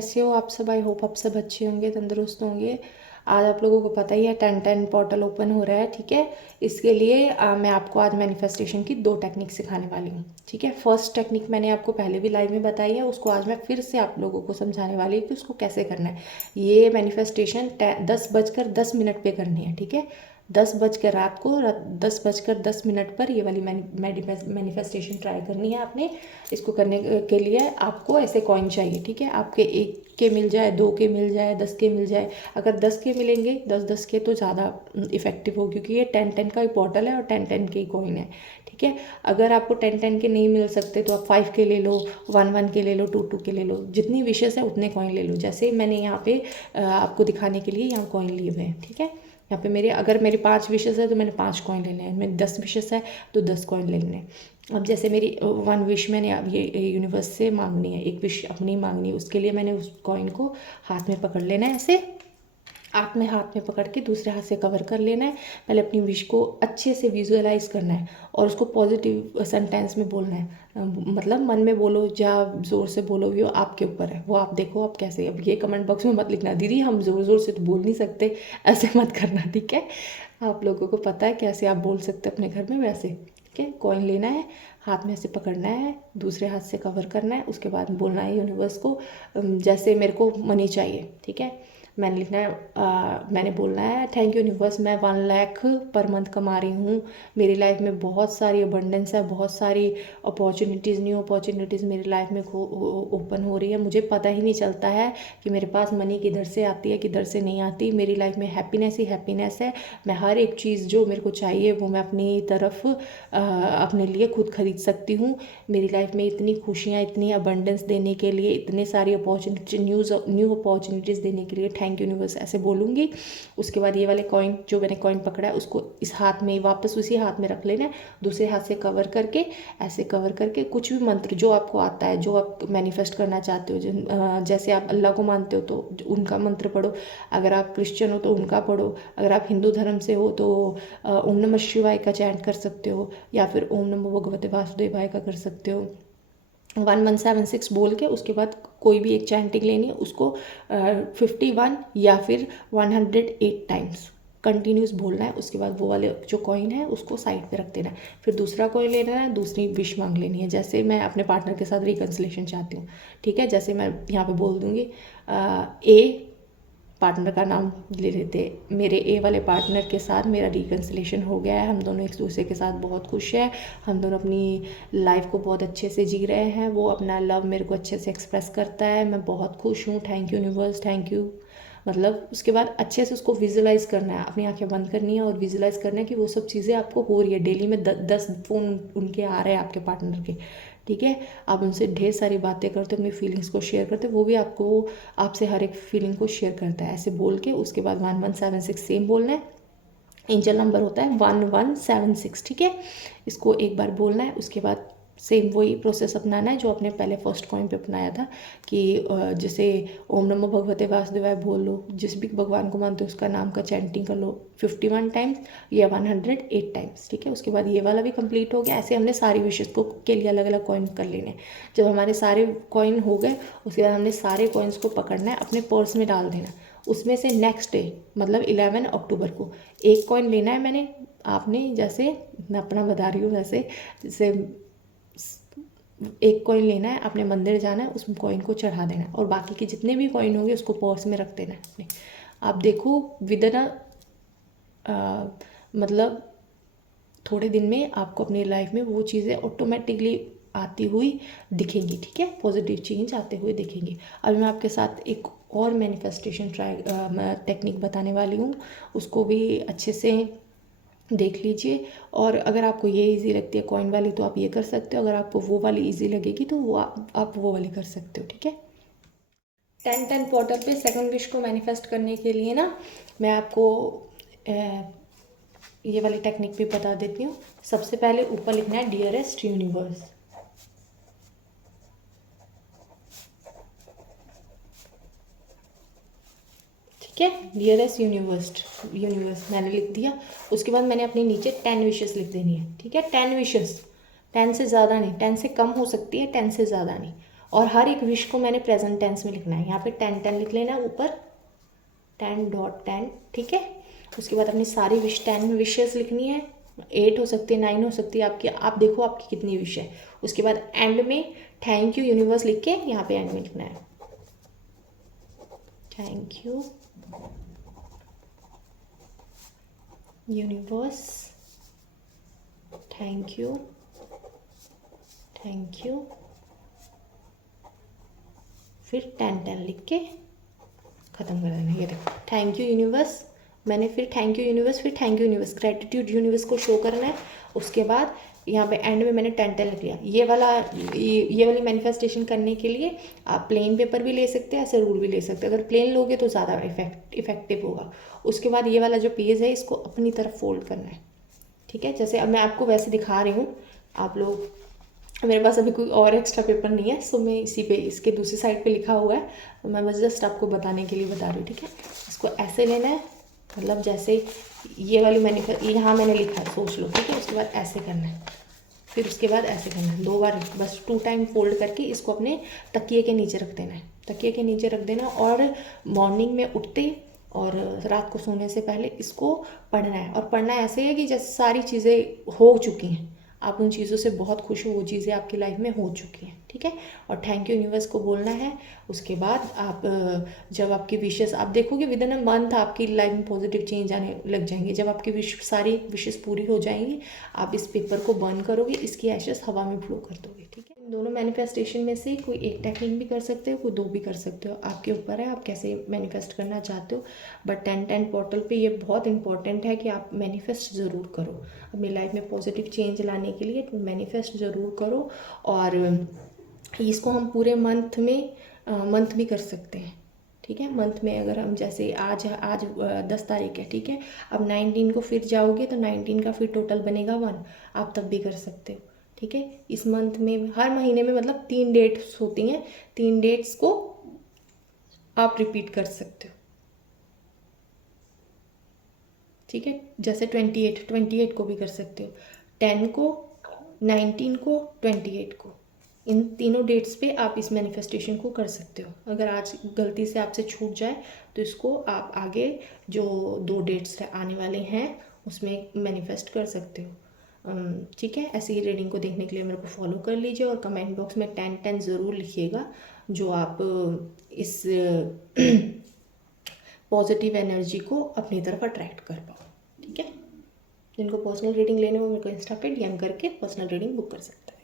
कैसे हो आप सब? आई होप आप सब अच्छे होंगे, तंदुरुस्त होंगे। आज आप लोगों को पता ही है 10-10 पोर्टल ओपन हो रहा है, ठीक है। इसके लिए मैं आपको आज मैनिफेस्टेशन की 2 टेक्निक सिखाने वाली हूँ, ठीक है। फर्स्ट टेक्निक मैंने आपको पहले भी लाइव में बताई है, उसको आज मैं फिर से आप लोगों को समझाने वाली हूँ कि उसको कैसे करना है। ये मैनिफेस्टेशन 10:10 पे करनी है, ठीक है। 10 बज कर 10 मिनट पर ये वाली मैनिफेस्टेशन ट्राई करनी है आपने। इसको करने के लिए आपको ऐसे कॉइन चाहिए, ठीक है। आपके 1 के मिल जाए, 2 के मिल जाए, 10 के मिल जाए। अगर 10 के मिलेंगे, 10-10 के तो ज़्यादा इफेक्टिव हो, क्योंकि ये 10-10 का ही पोर्टल है और 10-10 के ही कॉइन है, ठीक है। अगर आपको 10-10 के नहीं मिल सकते तो आप 5 के ले लो, 1-1 के ले लो, 2-2 के ले लो। जितनी विशेष है उतने कॉइन ले लो। जैसे मैंने यहाँ पे आपको दिखाने के लिए यहाँ कॉइन लिए हुए हैं, ठीक है। यहाँ पे अगर मेरे 5 विशेष है तो मैंने 5 कॉइन लेने हैं। मेरे 10 विशेष है तो 10 कॉइन लेने हैं। अब जैसे मेरी 1 विश मैंने अब ये यूनिवर्स से मांगनी है, 1 विश अपनी मांगनी है, उसके लिए मैंने उस कॉइन को हाथ में पकड़ लेना है। ऐसे हाथ में पकड़ के दूसरे हाथ से कवर कर लेना है। पहले अपनी विश को अच्छे से विजुअलाइज करना है और उसको पॉजिटिव सेंटेंस में बोलना है। मतलब मन में बोलो या ज़ोर से बोलो, वो आपके ऊपर है, वो आप देखो आप कैसे। अब ये कमेंट बॉक्स में मत लिखना दीदी हम ज़ोर ज़ोर से तो बोल नहीं सकते, ऐसे मत करना, ठीक है। आप लोगों को पता है कैसे आप बोल सकते हैं अपने घर में, वैसे, ठीक है। कॉइन लेना है, हाथ में ऐसे पकड़ना है, दूसरे हाथ से कवर करना है, उसके बाद बोलना है यूनिवर्स को जैसे मेरे को मनी चाहिए, ठीक है। मैंने लिखना है मैंने बोलना है थैंक यू यूनिवर्स, मैं 1 लाख पर मंथ कमा रही हूँ। मेरी लाइफ में बहुत सारी अबंडेंस है, बहुत सारी अपॉर्चुनिटीज़, न्यू अपॉर्चुनिटीज़ मेरी लाइफ में ओपन हो रही है। मुझे पता ही नहीं चलता है कि मेरे पास मनी किधर से आती है किधर से नहीं आती। मेरी लाइफ में हैप्पीनेस ही हैप्पीनेस है। मैं हर एक चीज़ जो मेरे को चाहिए वो मैं अपनी तरफ अपने लिए खुद खरीद सकती हूँ। मेरी लाइफ में इतनी खुशियाँ, इतनी अबंडेंस देने के लिए, इतने सारी अपॉर्चुनिटी न्यू अपॉर्चुनिटीज़ देने के लिए थैंक यूनिवर्स ऐसे बोलूँगी। उसके बाद ये वाले कॉइन जो मैंने कॉइन पकड़ा है उसको इस हाथ में वापस उसी हाथ में रख लेना है, दूसरे हाथ से कवर करके, ऐसे कवर करके कुछ भी मंत्र जो आपको आता है, जो आप मैनिफेस्ट करना चाहते हो, जैसे आप अल्लाह को मानते हो तो उनका मंत्र पढ़ो। अगर आप क्रिश्चियन हो तो उनका पढ़ो। अगर आप हिंदू धर्म से हो तो ओम नमः शिवाय का चैंट कर सकते हो, या फिर ओम नमो भगवते वासुदेवाय का कर सकते हो। 1176 बोल के उसके बाद कोई भी एक चैंटिंग लेनी है, उसको 51 या फिर 108 टाइम्स कंटिन्यूस बोलना है। उसके बाद वो वाले जो कॉइन है उसको साइड पे रख देना है। फिर दूसरा कॉइन लेना है, दूसरी विश मांग लेनी है। जैसे मैं अपने पार्टनर के साथ रिकन्सिलेशन चाहती हूँ, ठीक है। जैसे मैं यहाँ पे बोल दूँगी ए, पार्टनर का नाम ले लेते, मेरे ए वाले पार्टनर के साथ मेरा रिकन्सिलेशन हो गया है। हम दोनों एक दूसरे के साथ बहुत खुश हैं। हम दोनों अपनी लाइफ को बहुत अच्छे से जी रहे हैं। वो अपना लव मेरे को अच्छे से एक्सप्रेस करता है। मैं बहुत खुश हूँ। Thank you universe, thank you. मतलब उसके बाद अच्छे से उसको विजुलाइज करना है, अपनी आंखें बंद करनी है और विजुलाइज करना है कि वो सब चीज़ें आपको हो रही है। डेली में 10 फ़ोन उनके आ रहे हैं आपके पार्टनर के, ठीक है। आप उनसे ढेर सारी बातें करते हो, अपनी फीलिंग्स को शेयर करते हो, वो भी आपसे हर एक फीलिंग को शेयर करता है। ऐसे बोल के उसके बाद 1176 सेम बोलना है। एंजल नंबर होता है 1176, ठीक है। इसको एक बार बोलना है, उसके बाद सेम वही प्रोसेस अपनाना है जो आपने पहले फर्स्ट कॉइन पे अपनाया था कि जैसे ओम नमो भगवते वासुदेवाय बोल लो, जिस भी भगवान को मानते हो उसका नाम का चैंटिंग कर लो 51 टाइम्स या 108 टाइम्स, ठीक है। उसके बाद ये वाला भी कंप्लीट हो गया। ऐसे हमने सारी विशेष को के लिए अलग अलग कॉइन कर लेने। जब हमारे सारे कॉइन हो गए उसके बाद हमने सारे कॉइन्स को पकड़ना है, अपने पर्स में डाल देना। उसमें से नेक्स्ट डे मतलब 11 अक्टूबर को एक कॉइन लेना है। मैंने आपने जैसे मैं अपना बता रही हूँ, वैसे जैसे एक कॉइन लेना है, अपने मंदिर जाना है, उस कॉइन को चढ़ा देना है और बाकी के जितने भी कॉइन होंगे उसको पर्स में रख देना है अपने। आप देखो विदिन मतलब थोड़े दिन में आपको अपनी लाइफ में वो चीज़ें ऑटोमेटिकली आती हुई दिखेंगी, ठीक है। पॉजिटिव चेंज आते हुए दिखेंगी। अभी मैं आपके साथ एक और मैनिफेस्टेशन टेक्निक बताने वाली हूँ, उसको भी अच्छे से देख लीजिए। और अगर आपको ये इजी लगती है कॉइन वाली तो आप ये कर सकते हो। अगर आपको वो वाली इजी लगेगी तो वो आप वो वाली कर सकते हो, ठीक है। 10-10 पोर्टल पे सेकंड विश को मैनिफेस्ट करने के लिए ना मैं आपको ये वाली टेक्निक भी बता देती हूँ। सबसे पहले ऊपर लिखना है डियरेस्ट यूनिवर्स, ठीक है। डियरेस्ट यूनिवर्स मैंने लिख दिया। उसके बाद मैंने अपने नीचे 10 विशेस लिख देनी है, ठीक है। 10 विशेस, 10 से ज़्यादा नहीं, 10 से कम हो सकती है, 10 से ज़्यादा नहीं। और हर एक विश को मैंने प्रेजेंट टेंस में लिखना है। यहाँ पे 10 लिख लेना ऊपर, 10.10, ठीक है। उसके बाद अपनी सारी 10 विशेस लिखनी है। 8 हो सकती है, 9 हो सकती है आपकी, आप देखो आपकी कितनी विश है। उसके बाद एंड में थैंक यू यूनिवर्स लिख के यहाँ पे एंड में लिखना है, thank you universe, thank you, thank you, फिर 10 लिख के ख़त्म कर देना। ये देखो थैंक यू यूनिवर्स, मैंने फिर थैंक यू यूनिवर्स, फिर thank you universe, gratitude universe को शो करना है। उसके बाद यहाँ पे एंड में मैंने 10 लिख लिया। ये वाली मैनिफेस्टेशन करने के लिए आप प्लेन पेपर भी ले सकते हैं, ऐसे रूल भी ले सकते हैं। अगर प्लेन लोगे तो ज़्यादा इफेक्टिव होगा। उसके बाद ये वाला जो पेज है इसको अपनी तरफ फोल्ड करना है, ठीक है। जैसे अब मैं आपको वैसे दिखा रही हूँ, आप लोग, मेरे पास अभी कोई और एक्स्ट्रा पेपर नहीं है, सो मैं इसी पे, इसके दूसरी साइड पे लिखा हुआ है, तो मैं बस जस्ट आपको बताने के लिए बता रही हूँ, ठीक है। इसको ऐसे लेना है, मतलब जैसे ये वाली यहाँ मैंने लिखा है, सोच लो, ठीक है। उसके बाद ऐसे करना है, फिर उसके बाद ऐसे करना है 2 बार, बस 2 टाइम फोल्ड करके इसको अपने तकिए के नीचे रख देना है, तकिए के नीचे रख देना। और मॉर्निंग में उठते और रात को सोने से पहले इसको पढ़ना है। और पढ़ना ऐसे है कि जैसे सारी चीज़ें हो चुकी हैं, आप उन चीज़ों से बहुत खुश हो, वो चीज़ें आपकी लाइफ में हो चुकी हैं, ठीक है। और थैंक यू यूनिवर्स को बोलना है। उसके बाद आप जब आपकी विशेस आप देखोगे विद इन अ मंथ आपकी लाइफ में पॉजिटिव चेंज आने लग जाएंगे। जब आपकी सारी विशेस पूरी हो जाएंगी, आप इस पेपर को बर्न करोगे, इसकी एशेस हवा में फ्लो कर दोगे, ठीक है। इन दोनों मैनिफेस्टेशन में से कोई एक टेक्निक भी कर सकते हो, कोई 2 भी कर सकते हो, आपके ऊपर है आप कैसे मैनिफेस्ट करना चाहते हो। बट 10-10 पोर्टल पे ये बहुत इंपॉर्टेंट है कि आप मैनिफेस्ट ज़रूर करो। अपनी लाइफ में पॉजिटिव चेंज लाने के लिए मैनिफेस्ट ज़रूर करो। और इसको हम पूरे मंथ भी कर सकते हैं, ठीक है। मंथ में अगर हम जैसे आज 10 तारीख है, ठीक है, अब 19 को फिर जाओगे तो 19 का फिर टोटल बनेगा 1, आप तब भी कर सकते हो, ठीक है। इस मंथ में हर महीने में मतलब 3 डेट्स होती हैं, 3 डेट्स को आप रिपीट कर सकते हो, ठीक है। जैसे 28 को भी कर सकते हो, 10 को, 19 को, 28 को, इन तीनों डेट्स पे आप इस मैनिफेस्टेशन को कर सकते हो। अगर आज गलती से आपसे छूट जाए तो इसको आप आगे जो 2 डेट्स आने वाले हैं उसमें मैनिफेस्ट कर सकते हो, ठीक है। ऐसी ही रीडिंग को देखने के लिए मेरे को फॉलो कर लीजिए और कमेंट बॉक्स में 10-10 ज़रूर लिखिएगा, जो आप इस पॉजिटिव एनर्जी को अपनी तरफ अट्रैक्ट कर पाओ, ठीक है। जिनको पर्सनल रीडिंग लेने हो मेरे को इंस्टा पे DM करके पर्सनल रीडिंग बुक कर सकते हैं।